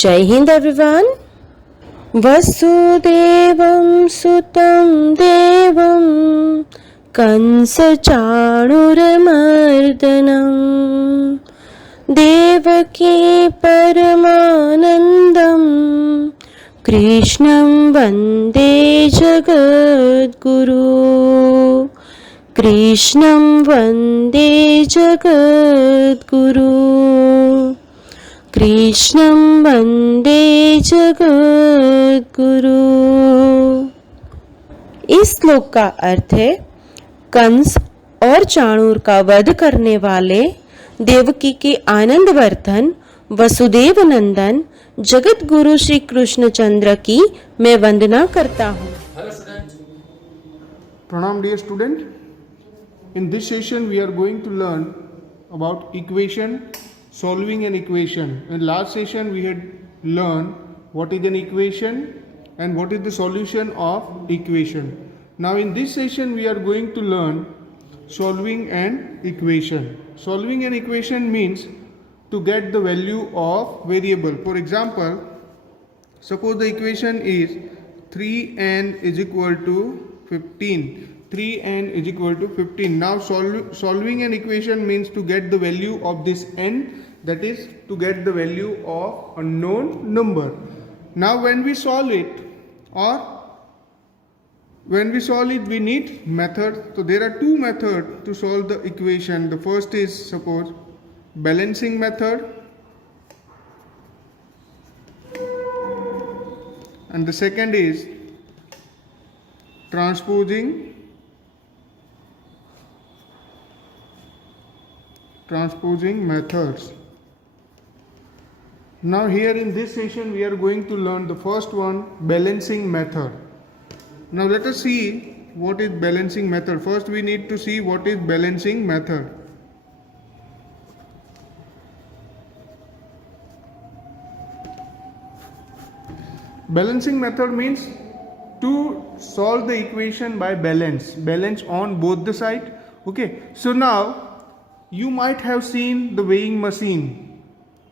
जय हिंद एवरीवन। वसुदेवं सुतं देवं कंसचाणूरमर्दनं देवकी परमानन्दं कृष्णं वन्दे जगद्गुरु। कृष्णं वन्दे जगद्गुरु। कृष्णं वन्दे जगद्गुरु। इस श्लोक का अर्थ है कंस और चाणूर का वध करने वाले देवकी के आनंदवर्धन वसुदेव नंदन जगत गुरु श्री कृष्णचंद्र की मैं वंदना करता हूँ। Pranam dear student. In this session we are going to learn about equation, solving an equation. In last session we had learned what is an equation and what is the solution of equation. Now in this session we are going to learn solving an equation. Solving an equation means to get the value of variable. For example, suppose the equation is 3n is equal to 15. 3n is equal to 15. Now solving an equation means to get the value of this n, that is to get the value of a known number. Now when we solve it we need method. So there are two methods to solve the equation. The first is suppose balancing method and the second is transposing methods. Now here in this session we are going to learn the first one, balancing method. Now let us see what is balancing method. First we need to see what is balancing method. Balancing method means to solve the equation by balance on both the side. Okay, so now you might have seen the weighing machine.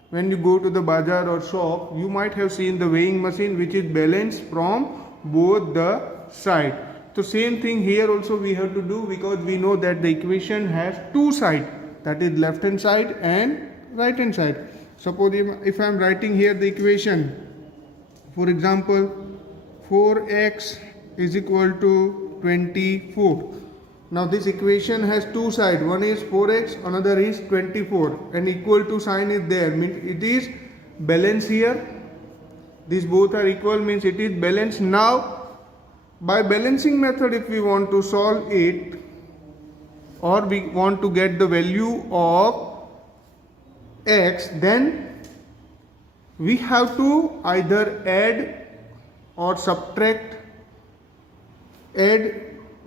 When you go to the bazaar or shop, you might have seen the weighing machine which is balanced from both the side. So same thing here also we have to do, because we know that the equation has two sides, that is left hand side and right hand side. Suppose if I am writing here the equation, for example 4x is equal to 24. Now this equation has two sides, one is 4x, another is 24, and equal to sign is there, means it is balanced here. These both are equal, means it is balanced. Now by balancing method, if we want to solve it or we want to get the value of x, then we have to either add or subtract. Add,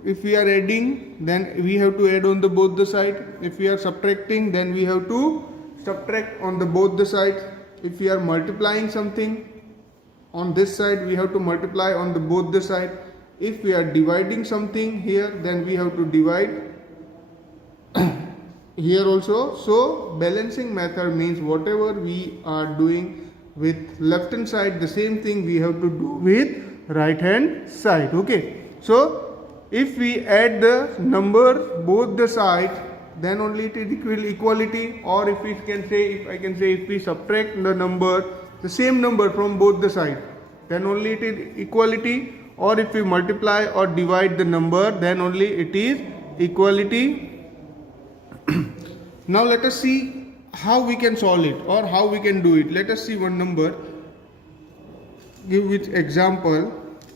if we are adding, then we have to add on the both the side. If we are subtracting, then we have to subtract on the both the sides. If we are multiplying something on this side, we have to multiply on the both the side. If we are dividing something here, then we have to divide here also. So balancing method means whatever we are doing with left hand side, the same thing we have to do with right hand side. Okay, so if we add the number both the sides, then only it is equality. Or if we can say, if we subtract the number, the same number from both the sides, then only it is equality. Or if we multiply or divide the number, then only it is equality. Now let us see how we can solve it or how we can do it. Let us see one number, give which example.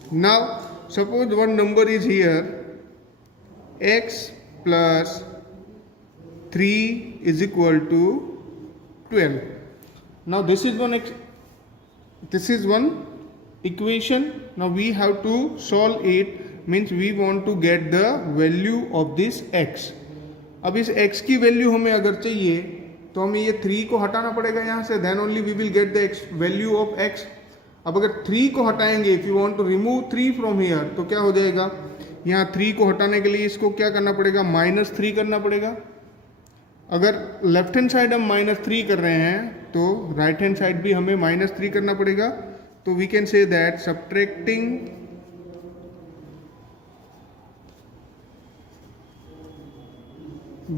Now suppose one number is here, x plus 3 is equal to 12. Now this is one equation. Now we have to solve it, means we want to get the value of this x. अब इस x की value हमें अगर चाहिए तो हमें ये 3 को हटाना पड़ेगा यहाँ से, then only we will get the value of x. अब अगर 3 को हटाएंगे, if you want to remove 3 from here, तो क्या हो जाएगा, यहाँ 3 को हटाने के लिए इसको क्या करना पड़ेगा, -3 करना पड़ेगा। अगर लेफ्ट हैंड साइड हम -3 कर रहे हैं तो राइट हैंड साइड भी हमें -3 करना पड़ेगा. तो we can say that subtracting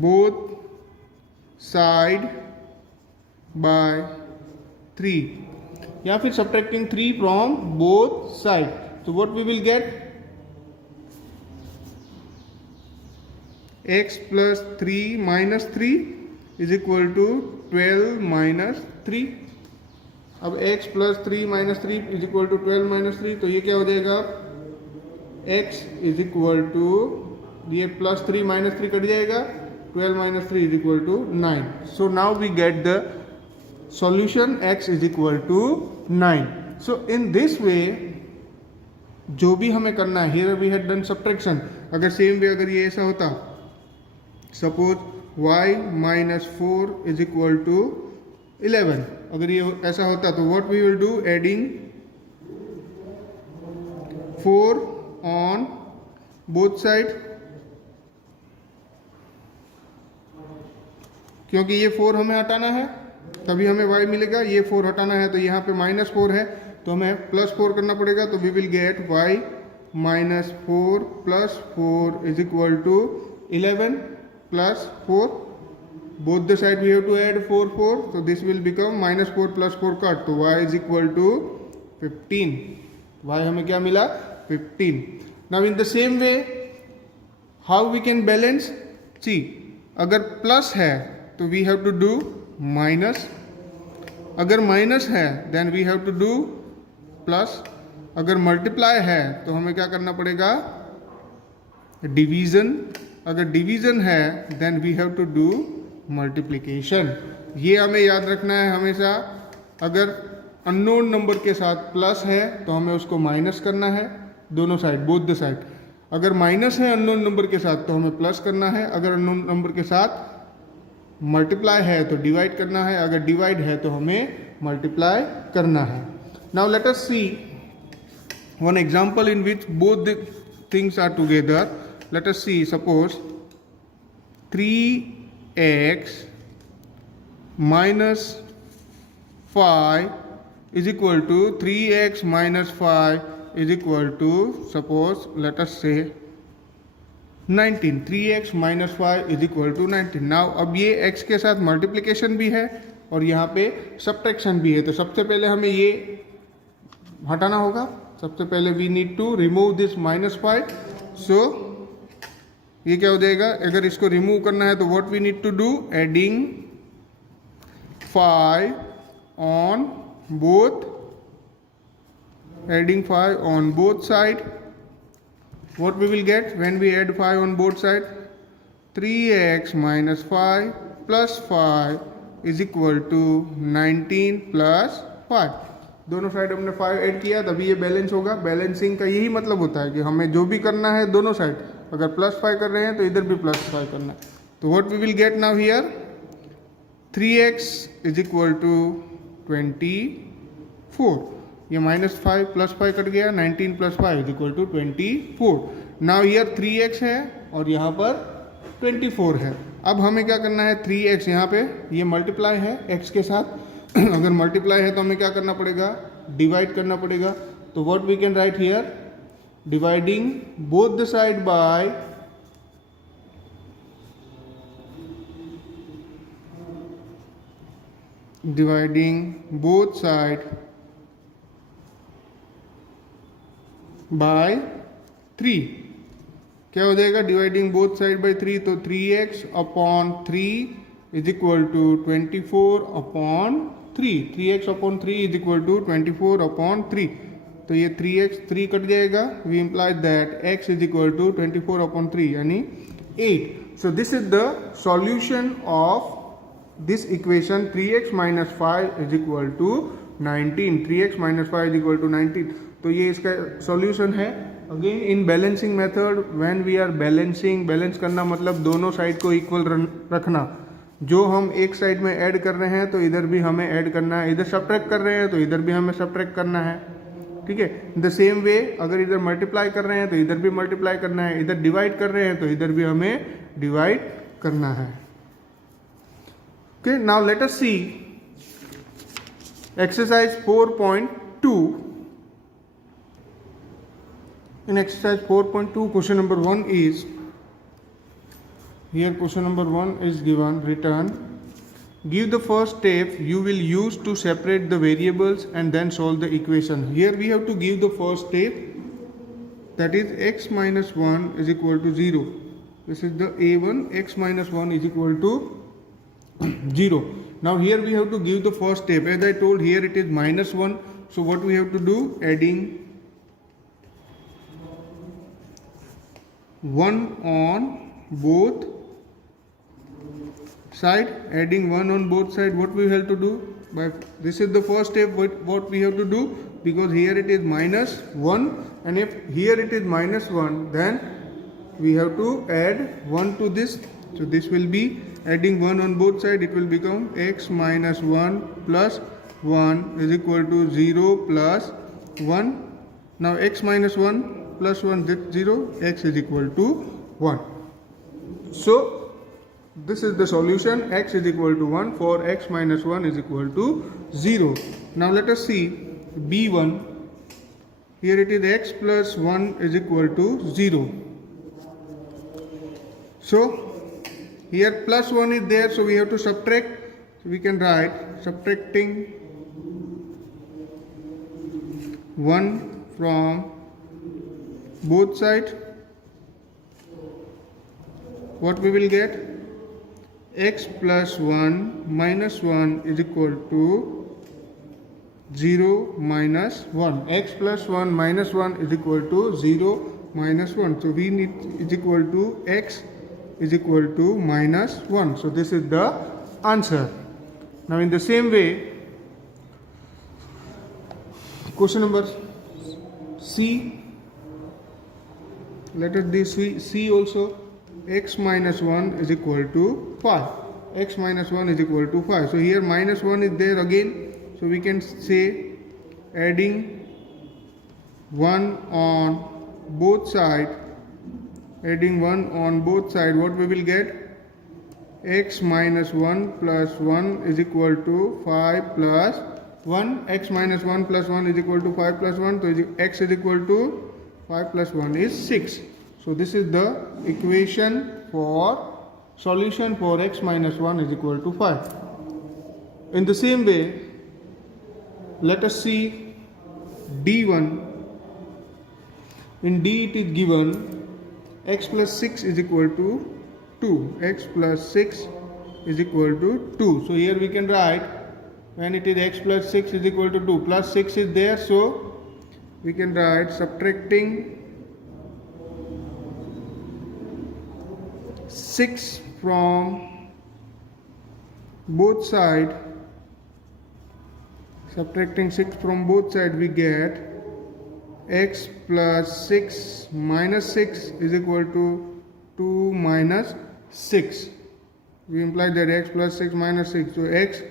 both side by 3 या फिर subtracting 3 from both side. So what we will get? X plus 3 minus 3 is equal to 12 minus 3. अब x plus 3 minus 3 is equal to 12 minus 3, तो ये क्या हो जाएगा? x is equal to, ये plus 3 minus 3 cut जाएगा, 12 minus 3 is equal to 9. So now we get the solution x is equal to 9. So in this way जो भी हमें करना है, here we had done subtraction. अगर same way अगर ये ऐसा होता, suppose y minus 4 is equal to 11, अगर ये ऐसा होता तो what we will do, adding 4 on both side, क्योंकि ये 4 हमें हटाना है तभी हमें y मिलेगा. ये 4 हटाना है तो यहाँ पे -4 है तो हमें +4 करना पड़ेगा. तो we will get y minus 4 plus 4 is equal to 11 plus 4. Both the side we have to add 4 4. So this will become -4 plus 4 cut. तो y is equal to 15. y हमें क्या मिला? 15. Now in the same way how we can balance? See, अगर plus है तो we have to do minus, अगर minus है then we have to do plus, अगर मल्टीप्लाई है तो हमें क्या करना पड़ेगा? डिवीजन, अगर डिवीजन है then we have to do multiplication. ये हमें याद रखना है हमेशा. अगर अननोन नंबर के साथ प्लस है तो हमें उसको माइनस करना है, दोनों साइड, बोथ द साइड. अगर माइनस है अननोन नंबर के साथ तो हमें प्लस करना है, अगर अननोन नंबर के साथ मल्टीप्लाई है तो डिवाइड करना है, अगर डिवाइड है तो हमें मल्टीप्लाई करना है. Now let us see one example in which both the things are together. Let us see, suppose 3x minus 5 is equal to 3x minus 5 is equal to, suppose let us say 19. 3x minus 5 is equal to 19. Now अब ये x के साथ multiplication भी है और यहाँ पे subtraction भी है. तो सबसे पहले हमें ये हटाना होगा. सबसे पहले we need to remove this -5. So ये क्या हो जाएगा? अगर इसको रिमूव करना है तो what we need to do, adding 5 on both, adding 5 on both side. What we will get when we add 5 on both side? 3x minus 5 plus 5 is equal to 19 plus 5. दोनों साइड हमने 5 add किया तभी ये balance होगा. Balancing का यही मतलब होता है कि हमें जो भी करना है दोनों साइड, अगर +5 कर रहे हैं तो इधर भी +5 करना है. तो what we will get now here, 3x is equal to 24. ये -5 + 5 कट गया, 19 + 5 is equal to 24. Now here 3x है और यहाँ पर 24 है. अब हमें क्या करना है, 3x यहाँ पे ये मल्टीप्लाई है x के साथ. अगर मल्टीप्लाई है तो हमें क्या करना पड़ेगा, डिवाइड करना पड़ेगा. तो what we can write here, dividing both the side by by 3. क्या हो जाएगा, डिवाइडिंग बोथ साइड बाय 3. तो 3x upon 3 is equal to 24 upon 3. 3x upon 3 is equal to 24 upon 3. तो ये 3x 3 कट जाएगा. We imply that x is equal to 24 upon 3 यानी 8. So this is the solution of this equation 3x minus 5 is equal to 19. 3x minus 5 is equal to 19. तो ये इसका solution है. Again in balancing method when we are balancing, balance करना मतलब दोनों side को equal रखना. जो हम एक साइड में ऐड कर रहे हैं तो इधर भी हमें ऐड करना है, इधर सब्ट्रैक्ट कर रहे हैं तो इधर भी हमें सब्ट्रैक्ट करना है. ठीक है. द सेम वे अगर इधर मल्टीप्लाई कर रहे हैं तो इधर भी मल्टीप्लाई करना है, इधर डिवाइड कर रहे हैं तो इधर भी हमें डिवाइड करना है. Okay, now let us see exercise 4.2. In exercise 4.2, question number 1 is, here question number 1 is given, written, give the first step you will use to separate the variables and then solve the equation. Here we have to give the first step, that is x minus 1 is equal to 0. This is the A1, x minus 1 is equal to 0. Now here we have to give the first step. As I told, here it is minus 1. So what we have to do? Adding 1 on both side. Adding 1 on both side. What we have to do? This is the first step. What we have to do? Because here it is minus 1. And if here it is minus 1, then we have to add 1 to this. So this will be adding 1 on both sides. It will become x minus 1 plus 1 is equal to 0 plus 1. Now x minus 1 plus 1 is 0. X is equal to 1. So this is the solution. X is equal to 1 for x minus 1 is equal to 0. Now let us see B1. Here it is x plus 1 is equal to 0. So here plus 1 is there, so we have to subtract. So we can write subtracting 1 from both sides. What we will get? X plus 1 minus 1 is equal to 0 minus 1. X plus 1 minus 1 is equal to 0 minus 1. So we need is equal to x is equal to minus 1. So this is the answer. Now in the same way, question number C. Let us do C also. X minus 1 is equal to 5. X minus 1 is equal to 5. So here minus 1 is there again. So we can say adding 1 on both sides. Adding 1 on both sides, what we will get? X minus 1 plus 1 is equal to 5 plus 1. X minus 1 plus 1 is equal to 5 plus 1. So x is equal to 5 plus 1 is 6. So this is the equation for solution for x minus 1 is equal to 5. In the same way, let us see D1. In D it is given x plus 6 is equal to 2. X plus 6 is equal to 2. So here we can write, when it is x plus 6 is equal to 2, plus 6 is there, so we can write subtracting 6 from both sides. Subtracting 6 from both sides, we get x plus 6 minus 6 is equal to 2 minus 6. We imply that x plus 6 minus 6. So x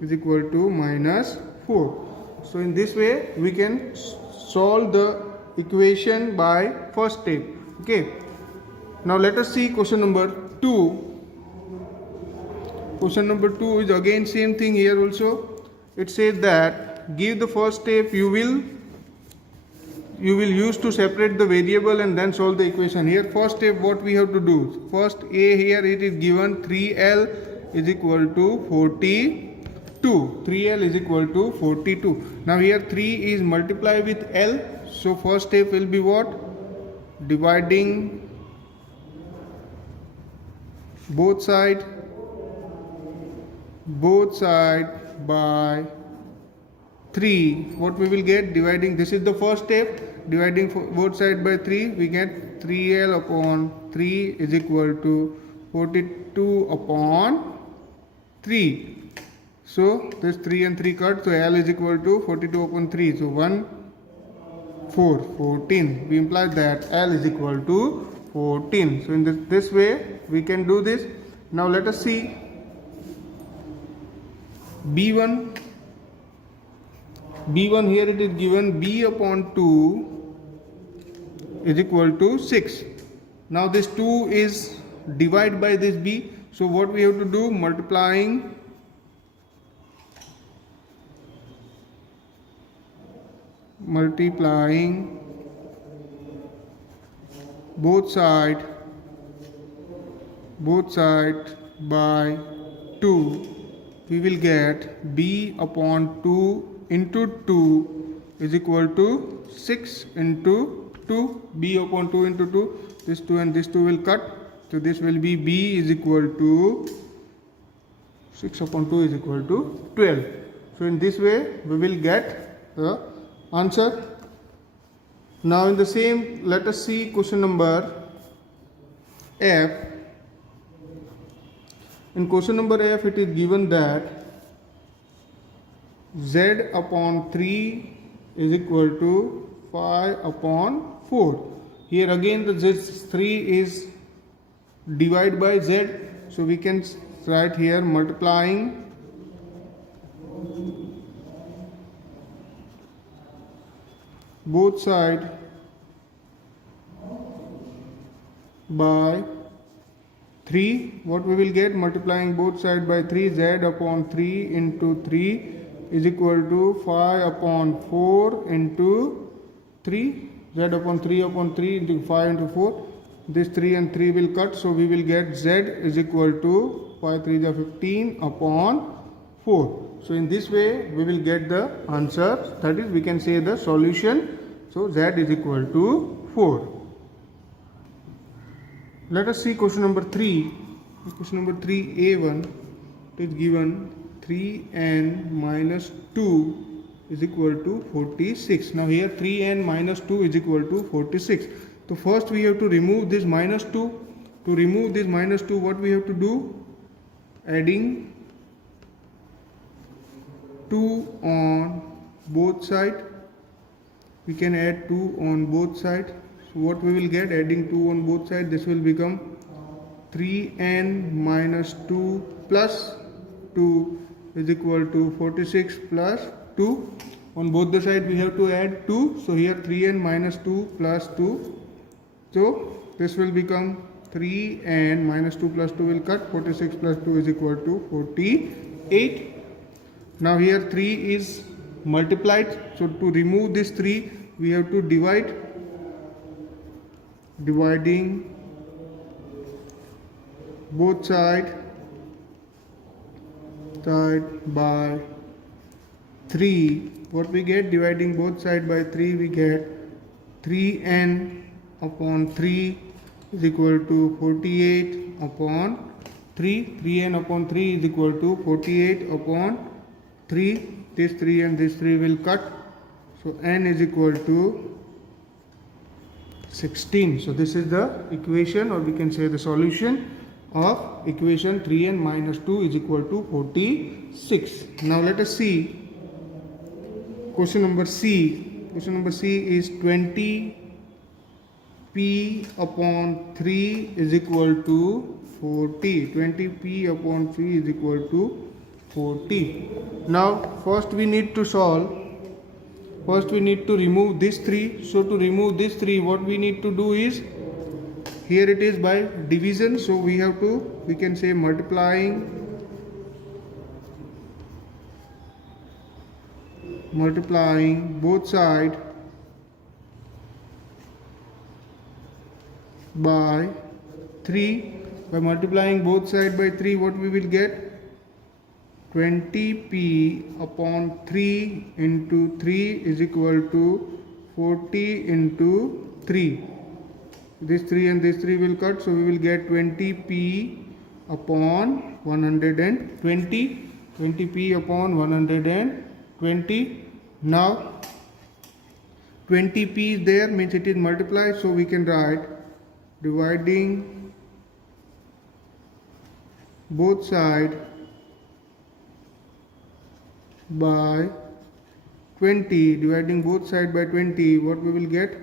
is equal to minus 4. So in this way we can solve the equation by first step. Okay. Now let us see question number 2. Question number 2 is again same thing here also. It says that give the first step you will use to separate the variable and then solve the equation. Here first step what we have to do? First A, here it is given 3L is equal to 42. 3L is equal to 42. Now here 3 is multiplied with L. So first step will be what? Dividing both side by 3. What we will get? Dividing, this is the first step. Dividing both sides by 3, we get 3L upon 3 is equal to 42 upon 3. So this 3 and 3 cut, so L is equal to 42 upon 3. So 14. We imply that L is equal to 14. So in this way we can do this. Now let us see B1. B1, here it is given B upon 2 is equal to 6. Now this 2 is divided by this B. So what we have to do? Multiplying multiplying both side by 2, we will get b upon 2 into 2 is equal to 6 into 2. B upon 2 into 2, this 2 and this 2 will cut, so this will be b is equal to 6 upon 2 is equal to 12. So in this way we will get the answer. Now in the same, let us see question number F. In question number F, it is given that z upon 3 is equal to 5 upon 4. Here again the z3 is divided by z, so we can write here multiplying both side by 3. What we will get? Multiplying both side by 3, z upon 3 into 3 is equal to 5 upon 4 into 3. Z upon 3 into 5 into 4. This 3 and 3 will cut, so we will get z is equal to 5 3 is 15 upon 4. So in this way we will get the answer, that is we can say the solution. So z is equal to 4. Let us see question number 3. Question number 3a1, it is given 3n minus 2 is equal to 46. Now here 3n minus 2 is equal to 46. So first we have to remove this minus 2. To remove this minus 2, what we have to do? Adding 2 on both sides. We can add 2 on both sides. So what we will get? Adding 2 on both sides, this will become 3n minus 2 plus 2 is equal to 46 plus 2. On both the sides we have to add 2. So here 3n minus 2 plus 2. So this will become 3n minus 2 plus 2 will cut. 46 plus 2 is equal to 48. Now here 3 is multiplied. So to remove this 3 we have to divide. Dividing both sides by 3. What we get? Dividing both sides by 3, we get 3n upon 3 is equal to 48 upon 3. 3n upon 3 is equal to 48 upon 3. This 3 and this 3 will cut. So n is equal to 16. So this is the equation, or we can say the solution of equation 3n minus 2 is equal to 46. Now let us see question number C. Question number C is 20p upon 3 is equal to 40. 20p upon 3 is equal to 40. Now first we need to solve. First we need to remove this 3. So to remove this 3, what we need to do is, here it is by division, so we can say multiplying both sides by 3. By multiplying both sides by 3, what we will get? 20p upon 3 into 3 is equal to 40 into 3. This 3 and this 3 will cut, so we will get 20p upon 120. 20p upon 120. Now 20p is there, means it is multiplied, so we can write dividing both sides by 20. Dividing both sides by 20, what we will get?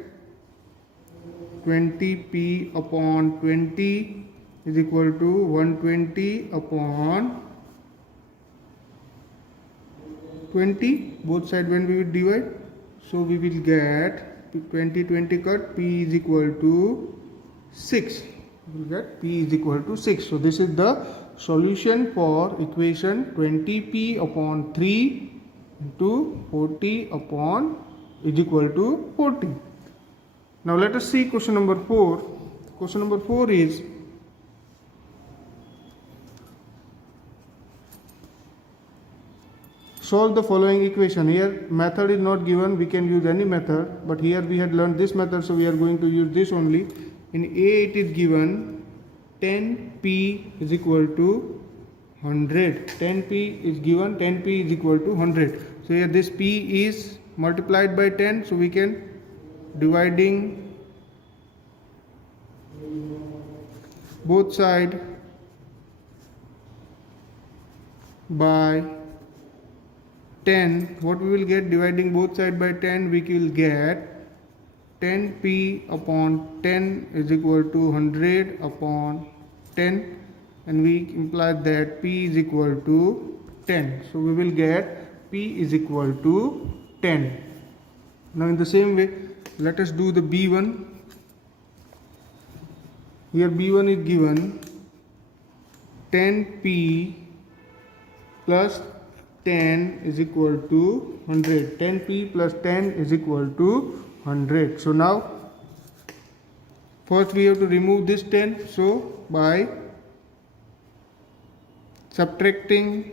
20p upon 20 is equal to 120 upon 20. Both sides when we will divide, so we will get 20 cut, p is equal to 6. We will get p is equal to 6. So this is the solution for equation 20p upon 3 into 40 upon is equal to 40. Now let us see question number 4. Question number 4 is solve the following equation. Here method is not given, we can use any method, but here we had learned this method, so we are going to use this only. In A it is given 10p is equal to 100. 10p is given, 10p is equal to 100. So here this p is multiplied by 10, so we can dividing both side by 10. What we will get dividing both side by 10, we will get 10p upon 10 is equal to 100 upon 10, and we imply that p is equal to 10. So we will get p is equal to 10. Now in the same way, let us do the b1. Here b1 is given 10p plus 10 is equal to 100. 10p plus 10 is equal to 100. So now first we have to remove this 10. So by subtracting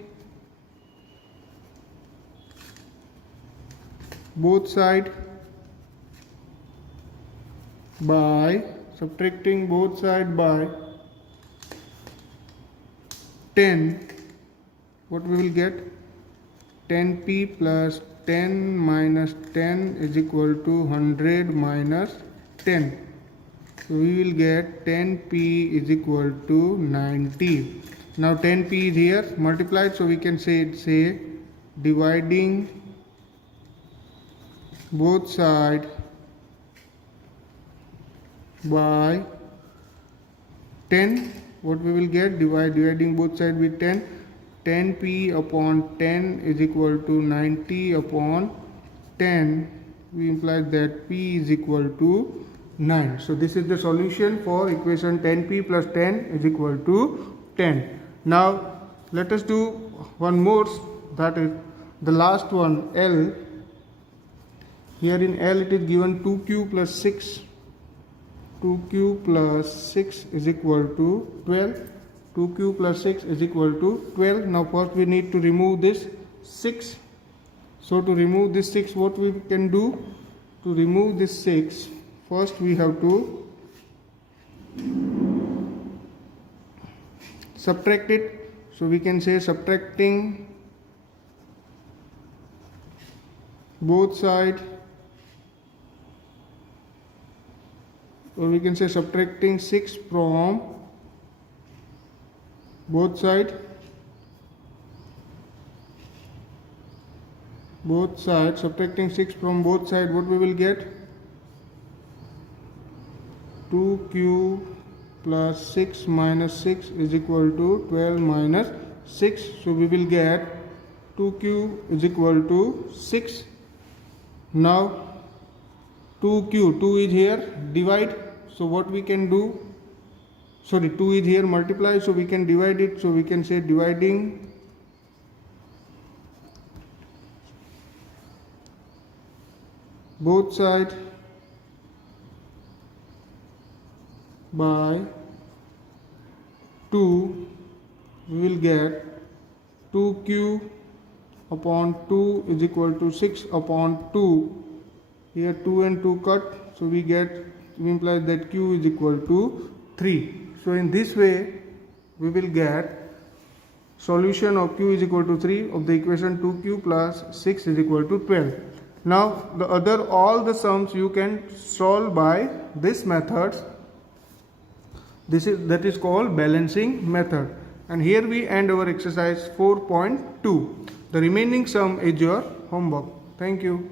both sides by 10, what we will get? 10p plus 10 minus 10 is equal to 100 minus 10. So we will get 10p is equal to 90. Now 10p is here multiplied, so we can say dividing both sides by 10. What we will get? Dividing both sides with 10. 10p upon 10 is equal to 90 upon 10. We imply that p is equal to 9. So this is the solution for equation 10p plus 10 is equal to 10. Now let us do one more, that is the last one, L. Here in L it is given 2q plus 6. 2q plus 6 is equal to 12. 2q plus 6 is equal to 12. Now first we need to remove this 6. So to remove this 6, what we can do? To remove this 6, first we have to subtract it. So we can say subtracting both sides, or we can say subtracting 6 from both sides. Subtracting 6 from both sides, what we will get? 2q plus 6 minus 6 is equal to 12 minus 6. So we will get 2q is equal to 6. Now 2q, 2 is here, divide. So what we can do? 2 is here, multiply. So we can divide it. So we can say dividing both sides by 2, we will get 2q upon 2 is equal to 6 upon 2. Here 2 and 2 cut, so we imply that q is equal to 3. So in this way we will get solution of q is equal to 3 of the equation 2q plus 6 is equal to 12. Now all the sums you can solve by this method. That is called balancing method. And here we end our exercise 4.2. The remaining sum is your homework. Thank you.